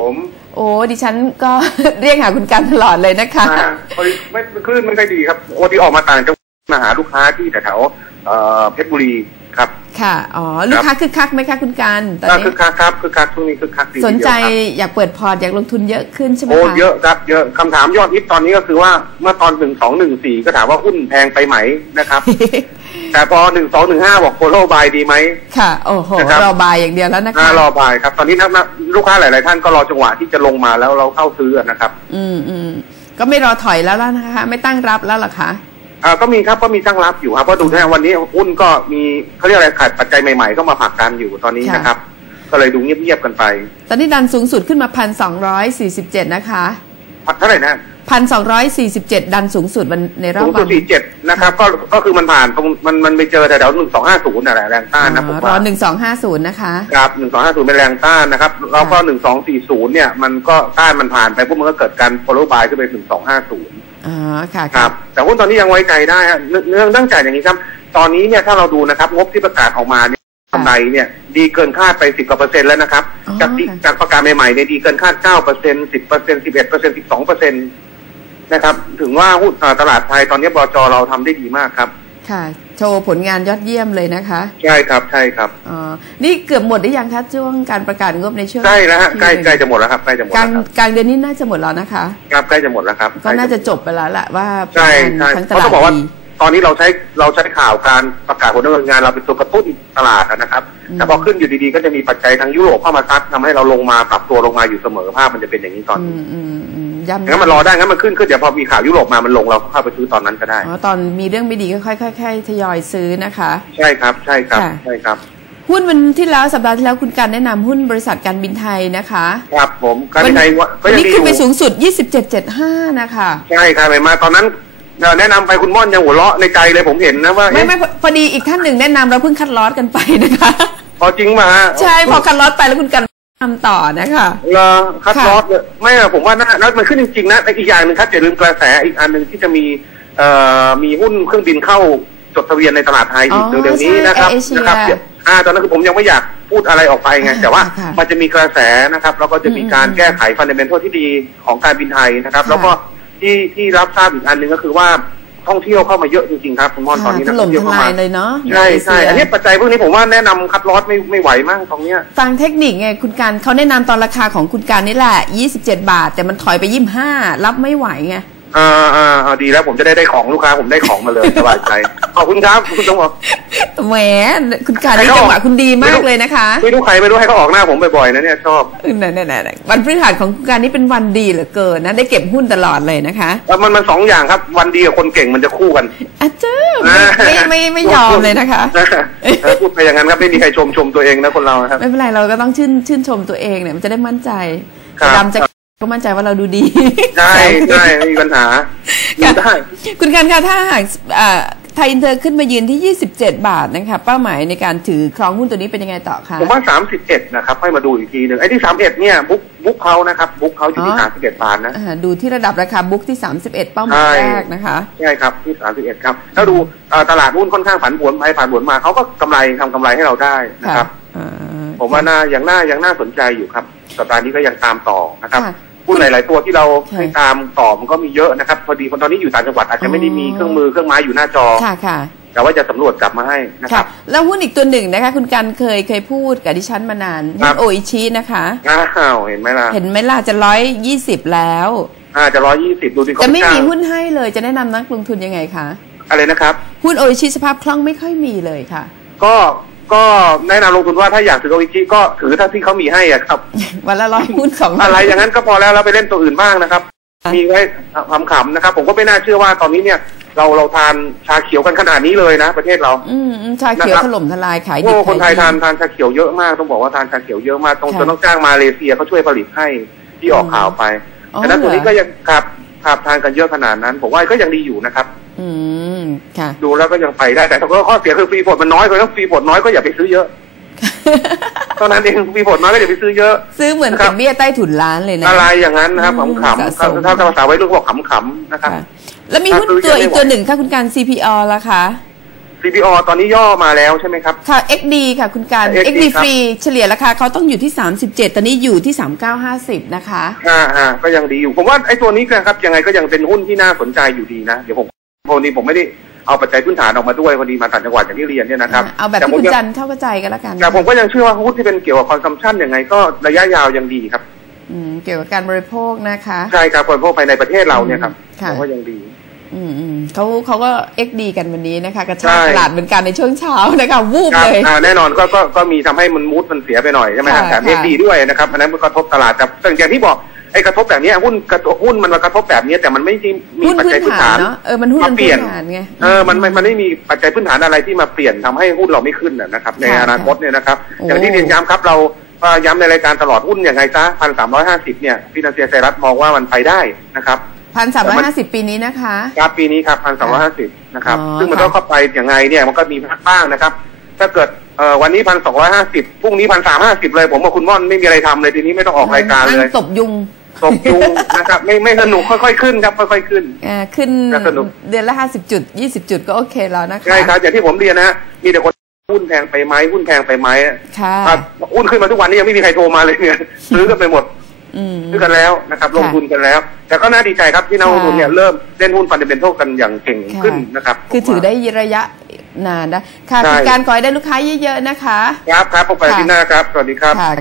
ผม โอ้ดิฉันก็เรียกหาคุณการตลอดเลยนะคะอ่าพอดีไม่คลื่นไม่ค่อยดีครับโอที่ออกมาต่างจังหวัดมาหาลูกค้าที่แถวๆเอ่อเพชรบุรี ครับค่ะ อ๋อ ลูกค้าคึกคักไหมคะคุณการตอนก็นี้คึกคักครับคึกคักช่วงนี้คึกคักดีสนใจทีเดียวครับอยากเปิดพอร์ตอยากลงทุนเยอะขึ้นใช่ไหมโอ้คะเยอะครับเยอะคำถามยอดฮิตตอนนี้ก็คือว่าเมื่อตอนหนึ่งสองหนึ่งสี่ก็ถามว่าหุ้นแพงไปไหมนะครับ แต่พอหนึ่งสองหนึ่งห้าบอกโฟโล่บายดีไหมค่ะโอ้โหนะครับรอบายอย่างเดียวแล้วนะคะอ่ารอบายครับ ตอนนี้นักนักลูกค้าหลาย ๆ ท่านก็รอจังหวะที่จะลงมาแล้วเราเข้าซื้อนะครับ อืมอืมก็ไม่รอถอยแล้วล่ะนะคะ ไม่ตั้งรับแล้วล่ะคะ อ่าก็มีครับก็มีตั้งรับอยู่ครับเพราะดูนะวันนี้หุ้นก็มีเขาเรียกอะไรขาดปัจจัยใหม่ๆก็มาผลักดันอยู่ตอนนี้ค่ะ นะครับ ก็เลยดูเงียบๆกันไปตอนนี้ดันสูงสุดขึ้นมาพันสองร้อยสี่สิบเจ็ดนะคะ เท่าไหร่นะพันสองร้อยสี่สิบเจ็ดดันสูงสุดวันในรอสูบงสุดวันสี่เจ็ดนะครับก็ก็คือมันผ่านตรงมันมันไปเจอแถวๆหนึ่งสองห้าศูนย์อะไรแรงต้านนะผมรอว่าหนึ่งสองห้าศูนย์นะคะ ครับหนึ่งสองห้าศูนย์เป็นแรงต้านนะครับ แล้วก็หนึ่งสองสี่ศูนย์เนี่ย มันก็ต้านมันผ่านไปปุ๊บมันก็เกิดการ follow by ขึ้นไปหนึ่งส องห้าศูนย์อ๋อค่ะครับแต่หุ้นตอนนี้ยังไว้ใจได้ฮะเนื่องเนื่องเนื่องจากอย่างนี้ครับ ตอนนี้เนี่ยถ้าเราดูนะครับ งบที่ประกาศออกมาเนี่ยกำไรเนี่ย ดีเกินคาดไปสิบกว่าเปอร์เซ็นต์แล้วนะครับอ๋อจากที่ค่ะจากประกาศใหม่ๆเนี่ยดีเกินคาดเก้าเปอร์เซ็นต์สิบเปอร์เซ็นต์สิบเอ็ดเปอร์เซ็นต์สิบสองเปอร์เซ็นต์นะครับ ถึงว่าหุ้นอ่าตลาดไทยตอนนี้บจเราทำได้ดีมากครับ ค่ะ โชว์ผลงานยอดเยี่ยมเลยนะคะ ใช่ครับใช่ครับอ๋อนี่เกือบหมดหรือยังคะช่วงการประกาศงบในช่วงใกล้แล้วฮะใกล้ที่หนึ่งใกล้จะหมดแล้วครับใกล้จะหมดกลาแล้งวครับกลางเดือนนี้น่าจะหมดแล้วนะคะครับใกล้จะหมดแล้วครับก็น่าจะจบไปแล้วแหละว่าใช่ผลงานใช่ทั้งตเพราะลาต้ดองบอกว่าดีตอนนี้เราใช้เราใช้ข่าวการประกาศผลดำเนินงานเราเป็นตัวกระตุ้นตลาดอะนะครับอืมแต่พอขึ้นอยู่ดีๆ ก็จะมีปัจจัยทางยุโรปเข้ามาซัดทำให้เราลงมาปรับตัวลงมาอยู่เสมอภาพมันจะเป็นอย่างนี้ตอนอืนี้มอืมอืม ย้ำงั้นมันรอได้งั้นมันขึ้นขึ้นเดี๋ยวพอมีข่าวยุโรปมามันลงเราก็เข้าไปซื้อตอนนั้นก็ได้อ๋อตอนมีเรื่องไม่ดีก็ค่อยๆทยอยซื้อนะคะ ใช่ครับใช่ครับค่ะใช่ครับหุ้นวันที่แล้วสัปดาห์ที่แล้วคุณการแนะนำหุ้นบริษัทการบินไทยนะคะ ครับผมการบินไทยว่าก็วันยังนี้ดีอขึ้นไปยู่สูงสุด 27.75 นะคะ ใช่ครับไปมาตอนนั้นเอ่อแนะนำไปคุณม่อนยังหัวเราะในใจเลยผมเห็นนะว่าไม่เอ๊ะไม่พอพอดีอีกท่านหนึ่งแนะนำเราเพิ่งคัดลอตกันไปนะคะพอจริงมาฮะใช่พอคัดลอตไปแล้วคุณการ ทำต่อนะคะเหรอคัดค่ะลอสเนี่ยไม่อะผมว่าน่าน่ามันขึ้นจริงๆนะแต่อีกอย่างหนึ่งครับอย่าลืมกระแสอีกอันหนึ่งที่จะมีเอ่อมีหุ้นเครื่องบินเข้าจดทะเบียนในตลาดไทยอีกอ๋อเร็วๆนี้นะครับใช่ Air Asia นะครับเดี๋ยวอ่าตอนนั้นคือผมยังไม่อยากพูดอะไรออกไปไงอ่าแต่ว่าค่ะมันจะมีกระแสนะครับ แล้วก็จะมีการอืมแก้ไขฟันเดเมนทัลที่ดีของการบินไทยนะครับค่ะแล้วก็ที่ที่รับทราบอีกอันหนึ่งก็คือว่า ท่องเที่ยวเข้ามาเยอะจริงๆครับคุณม่อนตอนนี้ถนักล่ท่อมงเที่ยวทเข้าลามายเลยเนาะใช่ใช่เอเชียอันนี้ปัจจัยพวกนี้ผมว่าแนะนำคัดลอสไม่ไม่ไหวมั้งตรงเนี้ยฟังเทคนิคไงคุณการเขาแนะนำตอนราคาของคุณการนี่แหละ 27 บาท แต่มันถอยไป 25 รับไม่ไหวไง อ่าอ่าอ่าดีแล้วผมจะได้ได้ของลูกค้าผมได้ของมาเลยสบายใจขอบคุณครับคุณต้องบอกแหมคุณการนี่ให้เขาจังหวะคุณดีมากเลยนะคะไม่รู้ใครไม่รู้ให้เขาออกหน้าผมบ่อยๆนะเนี่ยชอบนั่นๆๆวันพฤหัสของคุณการนี่เป็นวันดีเหลือเกินนะได้เก็บหุ้นตลอดเลยนะคะแล้วมันมันสองอย่างครับวันดีกับคนเก่งมันจะคู่กันอาเจ้าไม่ไม่ไม่ไม่ยอมเลยนะคะเออพูดไปอย่างนั้นครับไม่มีใครชมชมตัวเองนะคนเรานะครับไม่เป็นไรเราก็ต้องชื่นชื่นชมตัวเองเนี่ยมันจะได้มั่นใจครับดำจะ ก็มั่นใจว่าเราดูดีใช่ใช่ไม่มีปัญหาอยู่ได้คุณการคะถ้าหากอ่าไทยอินเตอร์ขึ้นมายืนที่ 27 บาทนะคะเป้าหมายในการถือครองหุ้นตัวนี้เป็นยังไงต่อคะผมว่าสามสิบเอ็ดนะครับ ให้มาดูอีกทีหนึ่งไอ้ที่สามเอ็ดเนี่ยบุ๊กบุ๊กเขานะครับบุ๊กเขาอยู่ที่อ๋อสามสิบเอ็ดบาทนะอ่าดูที่ระดับราคาบุ๊กที่ 31 เป้าหมายใช่แรกนะคะใช่ครับที่สามสิบเอ็ดครับ ถ้าดูเอ่อตลาดหุ้นค่อนข้างผันผวนไปผันผวนมาเขาก็กำไรทำกำไรให้เราได้นะครับอ่าผมว่าน่ายังน่ายังน่าสนใจอยู่ครับสัปดาห์นี้ก็ยังตามต่อนะครับค่ะ หุ้นหลาย ๆ ตัวที่เราค่ะให้ตามต่อมันก็มีเยอะนะครับ พอดีคนตอนนี้อยู่ต่างจังหวัดอาจจะไม่ได้มีอ๋อเครื่องมือเครื่องไม้อยู่หน้าจอค่ะค่ะแต่ว่าจะสำรวจกลับมาให้นะคค่ะรับแล้วหุ้นอีกตัวหนึ่งนะคะ คุณกันเคยเคยพูดกับดิฉันมานานครัหุ้นบโออิชินะคะอ้าวเห็นไหมล่ะเห็นไหมล่ะจะร้อยยี่สิบแล้วอ่าจะร้อยยี่สิบดูดิจะไม่มีเขาจ้างหุ้นให้เลยจะแนะนำนักลงทุนยังไงคะอะไรนะครับ หุ้นโออิชิสภาพคล่องไม่ค่อยมีเลยค่ะ ก็ ก็แนะนำลงทุนว่าถ้าอยากถือโออิชิก็ถือถ้าที่เขามีให้อะครับ วันละร้อยหุ้นสองอะไรอย่างนั้นก็พอแล้วเราไปเล่นตัวอื่นบ้างนะครับอะมีไว้ขำๆนะครับ ผมก็ไม่น่าเชื่อว่าตอนนี้เนี่ย เราเราทานชาเขียวกันขนาดนี้เลยนะ ประเทศเรา อืมอืมชาเขียวนะครับถล่มทลายขายดิโอ้บคนไทยขดีทานทานชาเขียวเยอะมากต้องบอกว่าทานชาเขียวเยอะมากต้องค่ะจนต้องจ้างมาเลเซียเขาช่วยผลิตให้ที่ออกข่าวไปอ๋อแต่นั้นเหรอตัวนี้ก็ยังครับครับทานกันเยอะขนาดนั้น ผมว่าก็ยังดีอยู่นะครับ อืมค่ะ ดูแล้วก็ยังไปได้แต่ข้อเสียคือฟรีผลมันน้อยเพราะฉะนั้นฟรีผลน้อยก็อย่าไปซื้อเยอะเท่านั้นเองฟรีผลน้อยก็อย่าไปซื้อเยอะ ซื้อเหมือนครัเก็บบเบี้ยใต้ถุนร้านเลยนะอะไรอย่างนั้นนะครับอืมขำสะสมๆถ้าถ้าภาษาไว้รุ่นเขาบอกขำๆนะครับค่ะแล้วมีหุ้นถ้าซื้อตัวเยอะอีกไม่ไหวตัวหนึ่งค่ะคุณการ CPO ล่ะคะ CPO ตอนนี้ย่อมาแล้วใช่ไหมครับ ค่ะ XD ค่ะคุณการ XD XD ครับฟรีเฉลี่ยราคาเขาต้องอยู่ที่ 37 ตอนนี้อยู่ที่ 3950 นะคะอ่าอ่าก็ยังดีอยู่ ผมว่าไอ้ตัวนี้นะครับยังไงก็ยังเป็นหุ้นที่น่าสนใจอยู่ดีนะเดี๋ยวผม พอดีผมไม่ได้เอาปัจจัยพื้นฐานออกมาด้วยพอดีมาต่างจังหวัดอย่างที่เรียนเนี่ยนะครับเอาแบบแต่ที่ผมคุณยังจันทร์เข้าใจกันแล้วกันแต่ผมก็ยังเชื่อว่าหุ้นที่เป็นเกี่ยวกับคอนซัมชันยังไงก็ระยะยาวยังดีครับอืมเกี่ยวกับการบริโภคนะคะใช่ครับคนพวกภายในประเทศเราเนี่ยครับค่ะผมว่ายังดีอืมอืมเขาเขาก็ XD กันวันนี้นะคะกระชากใช่ตลาดเหมือนกันในช่วงเช้านะคะวูบครับเลยอ่าแน่นอนก็ก็ก็มีทำให้มันมูดมันเสียไปหน่อยใช่ไหมฮะค่ะแต่เอ็ค่ะดีด้วยนะครับอันนั้นมันกระทบตลาดแต่แต่อย่างที่บอก ไอ้กระทบแบบเนี้ยหุ้นกระทบหุ้นมันมากระทบแบบเนี้ยแต่มันไม่ได้มีหุ้นปัจพื้จัยนพื้นฐาฐานนเนาะเออมันหุ้นมามันเปลี่พื้ยนนฐานไงเออมันมันมันไม่มีปัจจัยพื้นฐานอะไรที่มาเปลี่ยนทำให้หุ้นเราไม่ขึ้นนะนะครับ ในค่ะอนาคตเนี่ยนะครับโอ้อย่างที่เรียนย้ำครับเราก็ย้ำในรายการตลอดหุ้นอย่างไงซะพันสามร้อยห้าสิบเนี่ยฟินแลนเซียไซรัสมองว่ามันไปได้นะครับพันสามร้อยห้าสิบปีนี้นะคะครับปีนี้ครับพันสามร้อยห้าสิบนะครับอ๋อซึ่งมันค่ะก็เข้าไปอย่างไงเนี่ยมันก็มีพักบ้างนะครับ ถ้าเกิดเอ่อวันนี้พันสองร้อยห้าสิบพรุ่งนี้พันสามห้าสิบเลย ผมกับคุณม่อนไม่มีอะไรทำเลยทีนี้ไม่ต้องออกรายการเลยนั่งตบยุง ตบยุงนะครับ ไม่ไม่สนุกค่อยๆขึ้นครับค่อยๆขึ้นเอ่อขึ้นน่าสนุกเดือนละห้าสิบจุดยี่สิบจุดก็โอเคแล้วนะคะใช่ครับอย่างที่ผมเรียนนะฮะมีแต่คนหุ้นแพงไปไหมหุ้นแพงไปไหมค่ะอะหุ้นขึ้นมาทุกวันนี้ยังไม่มีใครโทรมาเลยเนี่ยซื้อกันไปหมดอืมซื้อกันแล้วนะครับลงทุนกันแล้ว แต่ก็น่าดีใจครับที่นักลงทุนเนี่ยเริ่มเล่นหุ้นฟันเดเมนทัลกันอย่างเก่งค่ะขึ้นนะครับ คือถือได้ระยะนานนะค่ะใช่คุณการขอให้ได้ลูกค้าเยอะๆนะคะ ครับครับพบกันอาที่หน้าครับ สวัสดีครับค่ะ